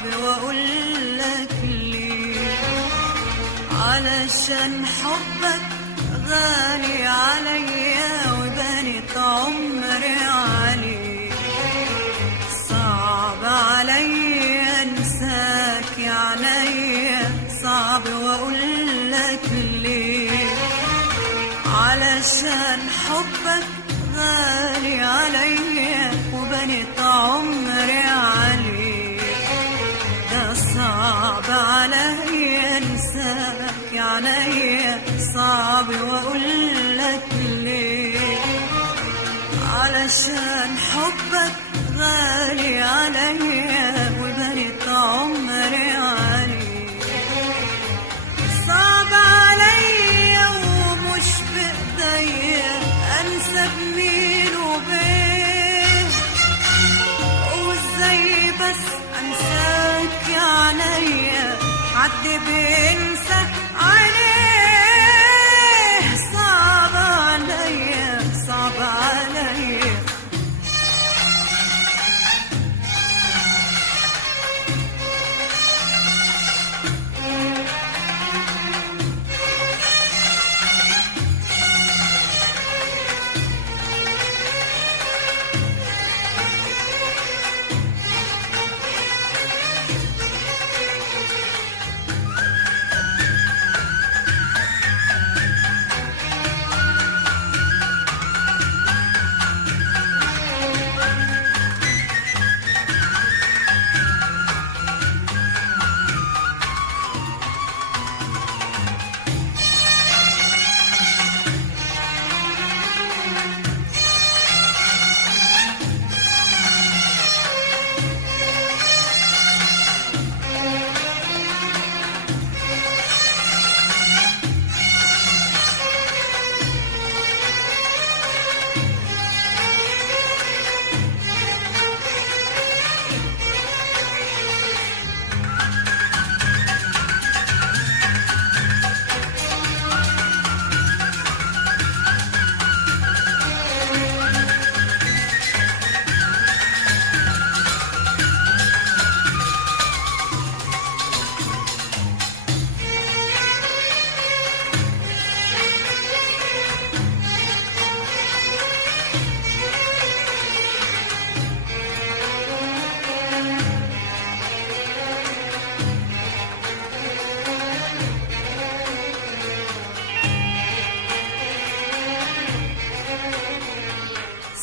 صعب واقولك ليه، علشان حبك غالي عليا وبنت عمري عليك. صعب عليا انساك يا عينيا، صعب واقولك ليه، علشان حبك غالي عليا وبنت عمري عليك. ده صعب عليا انساك يا عينيا، صعب واقولك ليه، علشان حبك غالي عليا وبنت عمري عليك. صعب عليا ومش بايديا انسى بمين وبين، وازاي بس انساك يا عينيا، حد بينسى عليه. صعب عليا صعب عليا.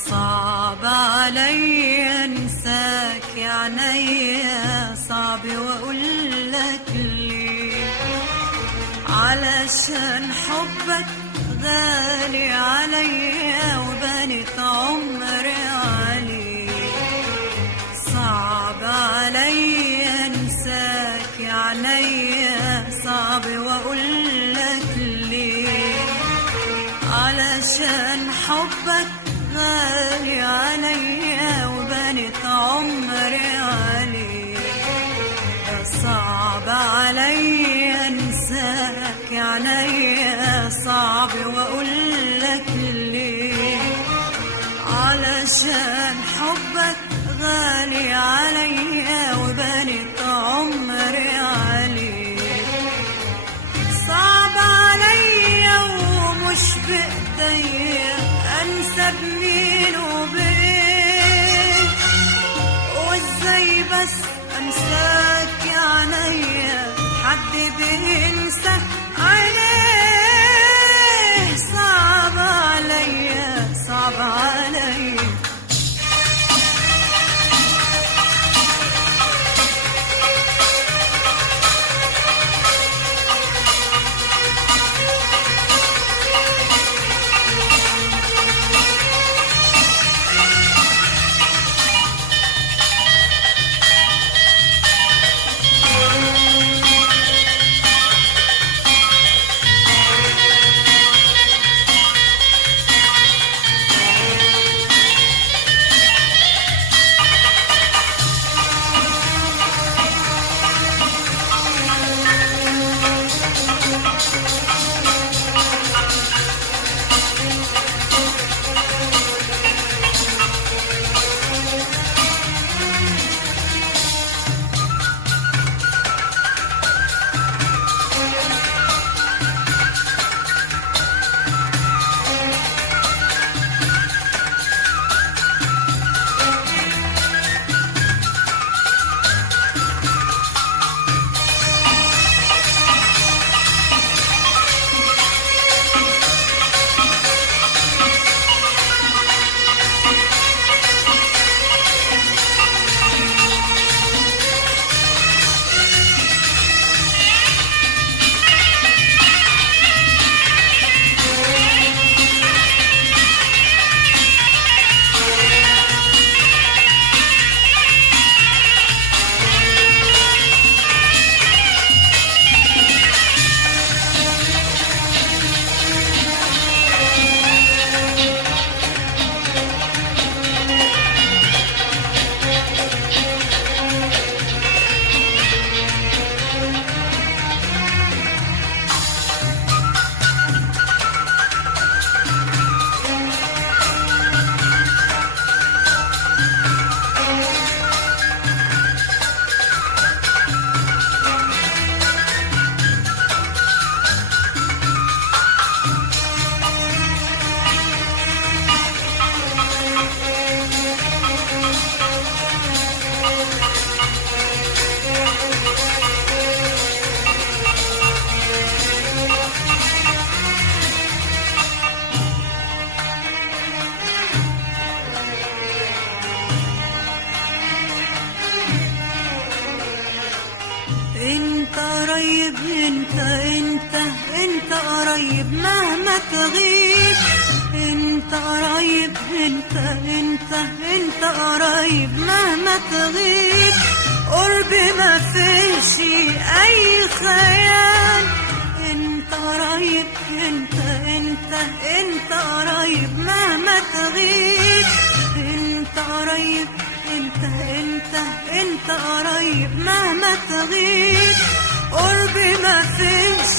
صعب عليا انساك يا عينيا، صعب واقولك ليه، علشان حبك غالي عليا وبنت عمري عليك. صعب عليا انساك يا عينيا، صعب واقولك ليه، علشان حبك غالي عليا وبنت عمري عليك. صعب عليا انساك يا عينيا، صعب واقولك ليه، علشان حبك غالي عليا وبنت عمري عليك. صعب عليا ومش بايديا انسى بمين وبين، وازاي بس انساك يا عينيا، حد بينسى عليه. صعب عليا صعب عليا. انت قريب، انت قريب مهما تغيب. انت قريب، انت قريب مهما تغيب. قربي ما فيش اي خيال. انت قريب، انت قريب مهما تغيب. انت قريب، انت قريب مهما تغيب. قربي ما فيش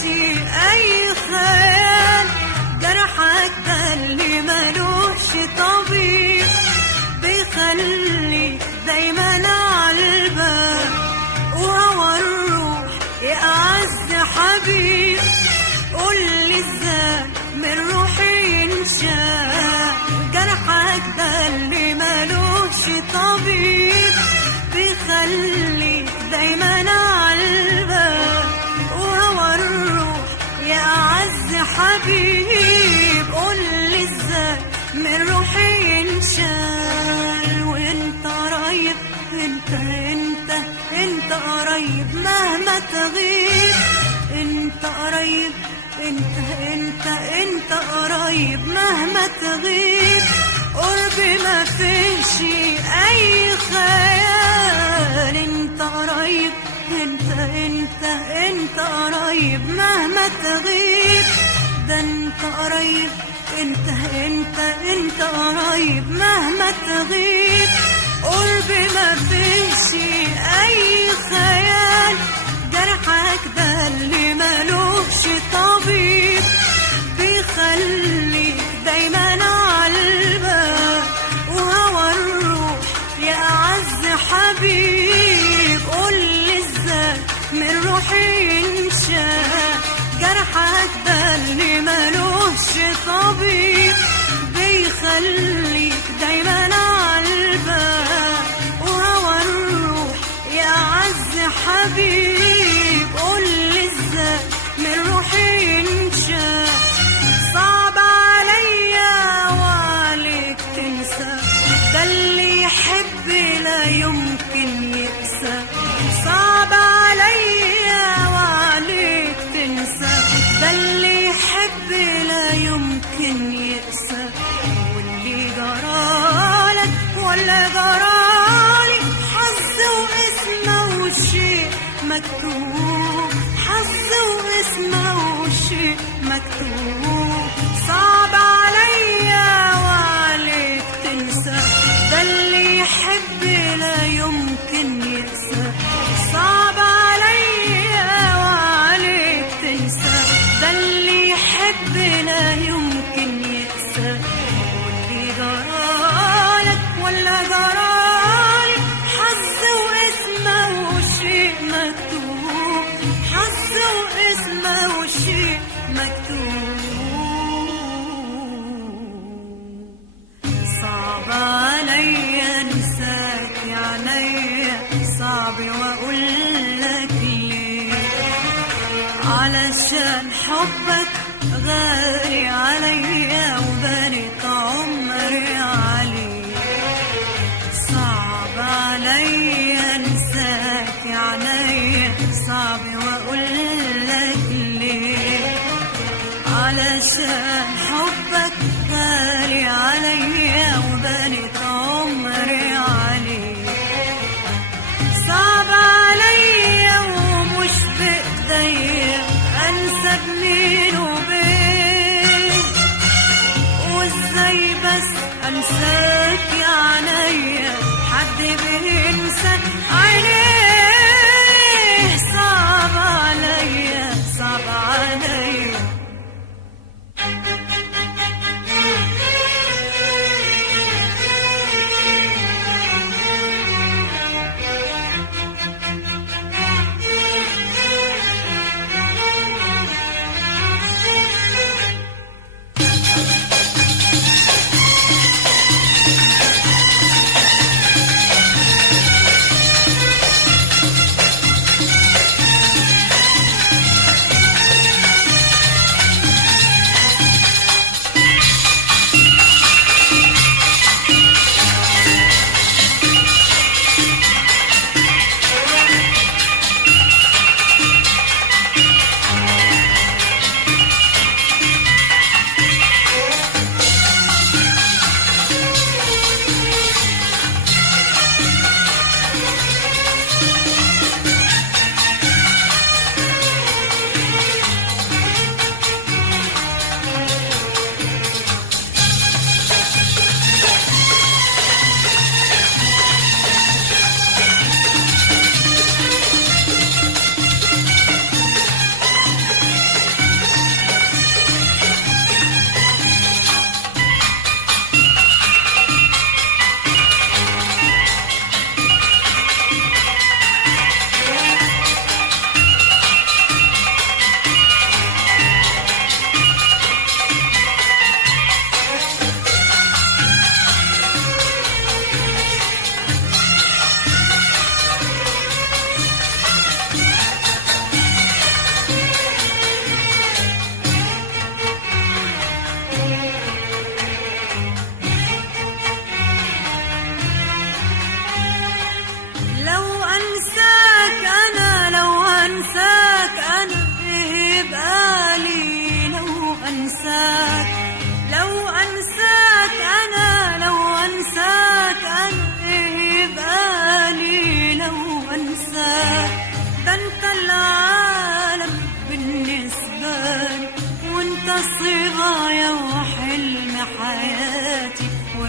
اي خيال. جرحك ده اللي ملوش طبيب، بيخليك دايما عالبال. وهوى الروح يا أعز حبيب، قولي ازاي من روحي ينشال. جرحك ده اللي ملوش طبيب، بيخليك دايما عالبال. وهوى الروح يا أعز حبيب، قولي ازاي من روحي ينشال. وانت قريب، انت قريب مهما تغيب. انت قريب، انت قريب مهما تغيب. قربي ما فيش اي خيال. انت قريب، انت قريب مهما تغيب. ده انت قريب، انت قريب مهما تغيب. قربي ما فيش اي خيال. جرحك ده اللي ملوش طبيب، بيخليك دايما عالبال. وهوى الروح يا أعز حبيب، قولي ازاي من روحي ينشال. جرحك ده اللي ملوش طبيب، بيخليك دايما عالبال. وهوى الروح يا أعز حبيب، قولي ازاي من روحي ينشال. صعب عليا وعليك تنسى، ده اللي يحب لا يمكن يقسى. صعب عليا وعليك تنسى، ده اللي يحب لا يمكن يقسى. واللي جرالك ولا جرالي، حظ واسمه وشيء مكتوب. حظ واسمه وشيء مكتوب. صعب عليا وعليك تنسى، ده اللي يحب لا يمكن يقسى. صعب عليا وعليك تنسى، ده اللي يحب لا يمكن يقسى. واللي جرالك ولا جرالي، حظ واسمه وشيء مكتوب. حظ واسمه وشيء مكتوب. صعب عليا انساك يا عينيا، صعب واقول لك ليه. علشان حبك غالي عليا، وبنيت عمري عليه. صعب عليا انساك يا عينيا، صعب واقول لك ليه. علشان حبك غالي عليا، وبنيت عمري عليه. صعب عليا ومش بإيديا انسى بمين وبين. وازاي بس انساك يا عينيا، حد بينسى عينيه. صعب عليا، صعب عليا.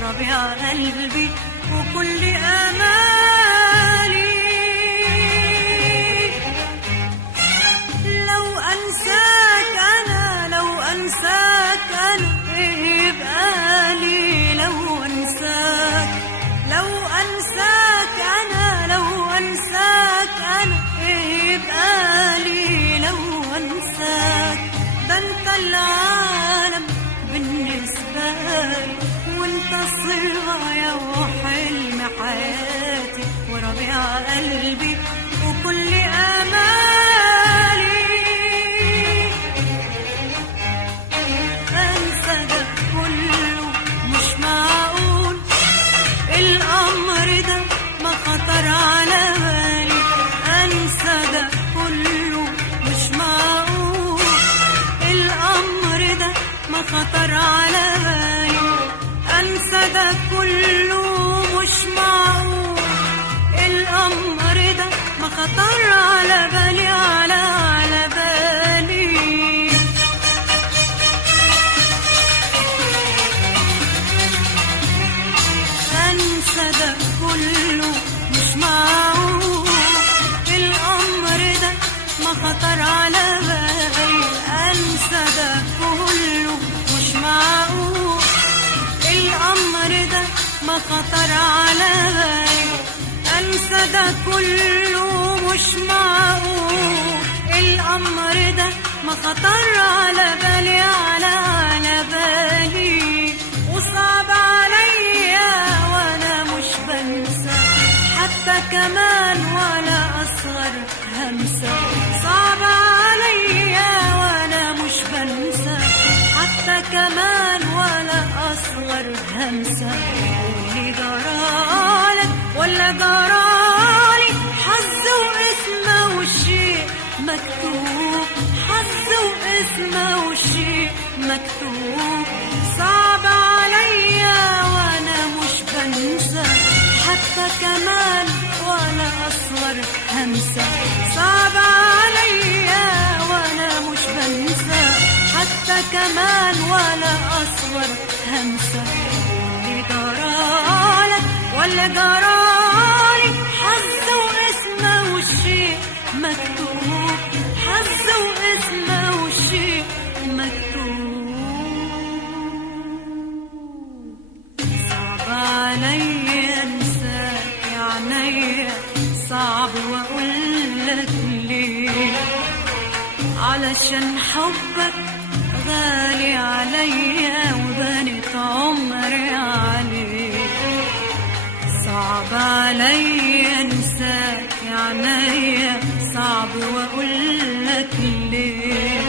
وربيع قلبي وكل امالي. لو انساك انا، لو انساك انا ايه يبقى لي؟ لو انساك، لو انساك انا، لو انساك انا ايه يبقى لي؟ لو انساك ده انت العالم بالنسبة لي، وانت الصبايا وحلم حياتي وربيع قلبي وكل امالي. انسى ده كله مش معقول، الامر ده ما خطر على بالي. انسى ده كله مش معقول، الامر ده ما خطر على بالي. انسى ده كله مش معقول، الامر ده ما خطر على بالي، على بالي. انسى ده كله مش معقول، الامر ده ما خطر على بالي. انسى ده كله مش معقول، الامر ده ما خطر على بالي. انسى ده كله مش معقول، الامر ده ما خطر على بالي، على بالي. وصعب عليا وانا مش بنسى حتى كمان ولا اصغر همسة. صعب عليا وانا مش بنسى حتى كمان ولا اصغر همسة. واللي جرالك ولا جرالي حظ واسمه والشيء مكتوب، حظ واسمه والشيء مكتوب. صعب عليا وانا مش بنسى حتى كمان ولا اصغر همسة. صعب عليا وانا مش بنسى حتى كمان ولا اصغر همسة. اللي جرالك ولا جرالي حظ واسمه والشيء مكتوب، حظ واسمه والشيء مكتوب. صعب عليا انساك يا عينيا، صعب واقولك ليه، علشان حبك غالي عليا وبنت عمري عليك. صعب عليا انساك يا عينيا، صعب واقولك ليه،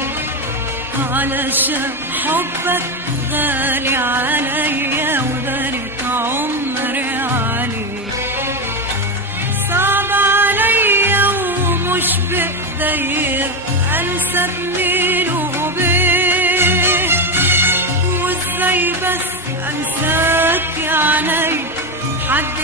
علشان حبك غالي عليا وبنت عمري عليك. صعب عليا ومش بايديا انسى بمين وبيه، وازاي بس انساك يا عينيا حد